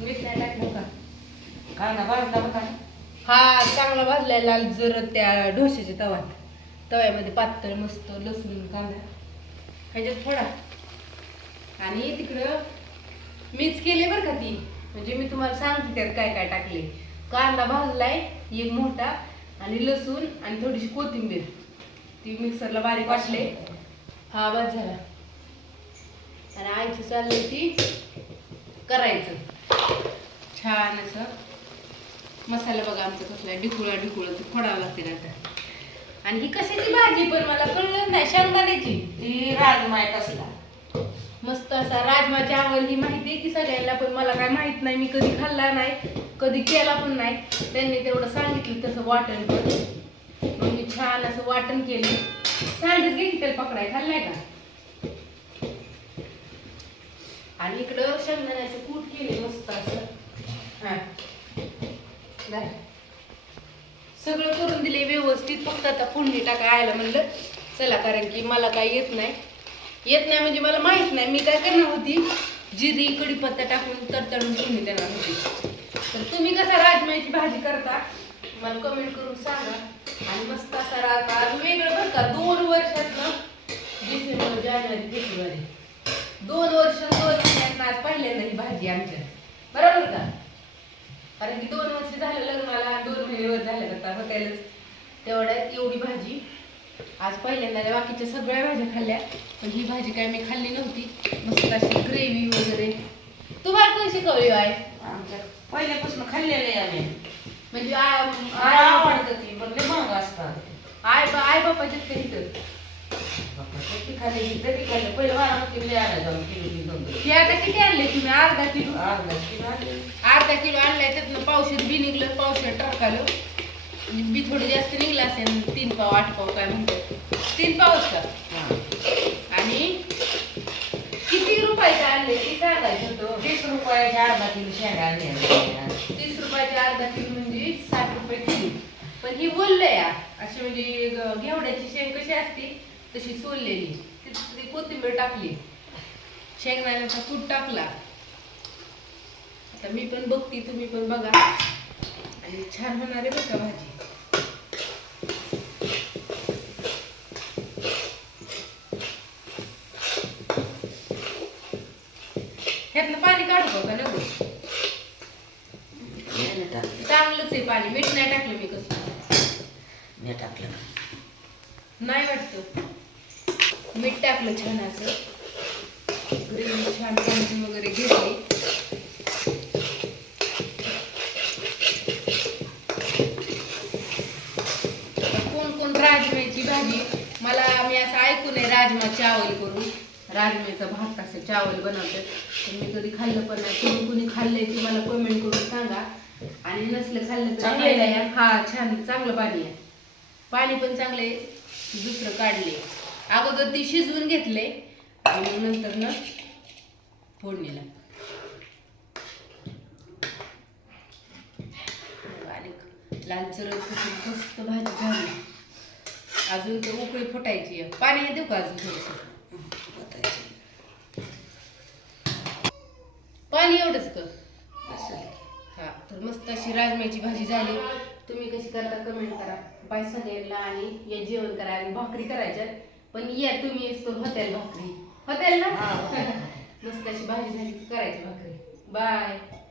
मीठ नाही टाकलं का? कांदा भाजला होता हा चांगला भाजलाय लाल जर त्या ढोशाच्या तव्यात. तव्यामध्ये पातळ मस्त लसूण कांदा. ह्याच्यात थोडा. आणि तिकडं मीच केले बरं का ती. म्हणजे मी तुम्हाला सांगते त्यात काय काय टाकले कांदा भाजलाय एक मोठा आणि लसूण आणि थोडीशी कोथिंबीर. ती मिक्सरला बारीक वाटले हा बस झाला. आणि आईचं चाललंय ती करायचं. छान असं. मसाला बघा आमचा कसला डिकुळा डिकुळा ते फोडावं लागते ना आता. आणि ही कशाची भाजी पण मला कळलंच नाही शेंगदाण्याची. ती राजमाय कसला. मस्त असा राजमा चावल ही माहिती आहे की सगळ्यांना पण मला काय माहीत नाही मी कधी खाल्ला नाही कधी केला पण नाही. त्यांनी तेवढं सांगितलं तसं वाटण पण मी छान असं वाटण केलं. सांगत घे की त्याला पकडाय खाल्लाय का? आणि इकडं शेंगदाण्याचं कूट केले मस्त असं हा झालं. सगळं करून दिले व्यवस्थित. फक्त आता फोडणी टाकायला म्हणलं चला कारण की मला काय येत नाही. येत नाही म्हणजे मला माहीत नाही मी काय करणार होती? जिरी कढीपत्ता टाकून तरतडून फोडणी देणार होती. तर तुम्ही कसा राजमाची भाजी करता? मला कमेंट करून सांगा. आणि मस्त असा राहता वेगळं बरं का? दोन वर्षातनं डिसेंबर जानेवारी फेब्रुवारी. दोन वर्ष दोन महिन्यात आज पहिल्यांदा ही भाजी आमच्या बरोबर का? कारण की दोन वर्ष झालं लग्नाला दोन महिने वर झाले आता हॉटेलच. तेवढ्यात एवढी भाजी. आज पहिल्यांदा बाकीच्या सगळ्या भाज्या खाल्ल्या पण ही भाजी काय मी खाल्ली नव्हती. मस्त अशी ग्रेव्ही वगैरे. तुम्हाला कोण शिकवली आहे आमच्या पहिल्यापासून खाल्लेले आम्ही. म्हणजे आ- मला आय आवडतं ती पण महाग असतात. आय आई बापाच्यात काही की तरी खाल्लं पहिलं बारामती लय आणायला जाऊन किलो दोन. हे आता किती आणले तुम्ही? अर्धा किलो? अर्धा किलो आणले. अर्धा किलो आणलाय त्यातनं पावशेर बी निघलं पावशेर टाकालं. बी थोडं जास्त निघलं असेल तीन पाव आठ पाव काय म्हणतात? तीन पावच का? हा. आणि किती रुपयाचे आणले? ते सांगायचं होतं. तीस रुपयाचे अर्धा किलो शेंगा आणले तीस रुपयाचे अर्धा किलो म्हणजे साठ रुपये किलो. पण ही बोललंय या अशी म्हणजे ग- घेवड्याची शेंग कशी असते? तशी सोललेली. ती कोथिंबीर टाकली. शेंगदाण्याचा कूट टाकला. आता मी पण बघते तुम्ही पण बघा. आणि छान होणार आहे का भाजी. ह्यातलं पाणी काढू का नको? चांगलंच आहे पाणी. मीठ नाही टाकलं मी कसं. मी टाकलं. नाही वाटतं. मीठ टाकलं छान असं. ग्रेव्ही छान भाजी वगैरे घेतली. कोण कोण राजम्याची भाजी मला मी असं ऐकून आहे राजमा चावल करून. राजम्याचा भात असं चावल बनवतात पण मी कधी खाल्लं पण नाही. तुम्ही कुणी खाल्लंय ते मला कमेंट करून सांगा. आणि नसलं खाल्लं तर चांगलं आहे. हा छान चांगलं पाणी आहे. पाणी पण चांगले दुसरं काढले अगोदर ती शिजवून घेतले आणि मग नंतर न फोडणीला. मस्त भाजी झाली. अजून तर उकळी फुटायची. पाणी देऊ का अजून थोडंसं? पाणी एवढंच कर. हा तर मस्त अशी राजम्याची भाजी झाली. तुम्ही कशी करता कमेंट करा. बाय सगळ्यांना आणि या जेवण करा आणि भाकरी करायच्या पण या तुम्ही येतो हॉटेल भाकरी. हॉटेल ना? अशी भाजी झाली करायची भाकरी. बाय.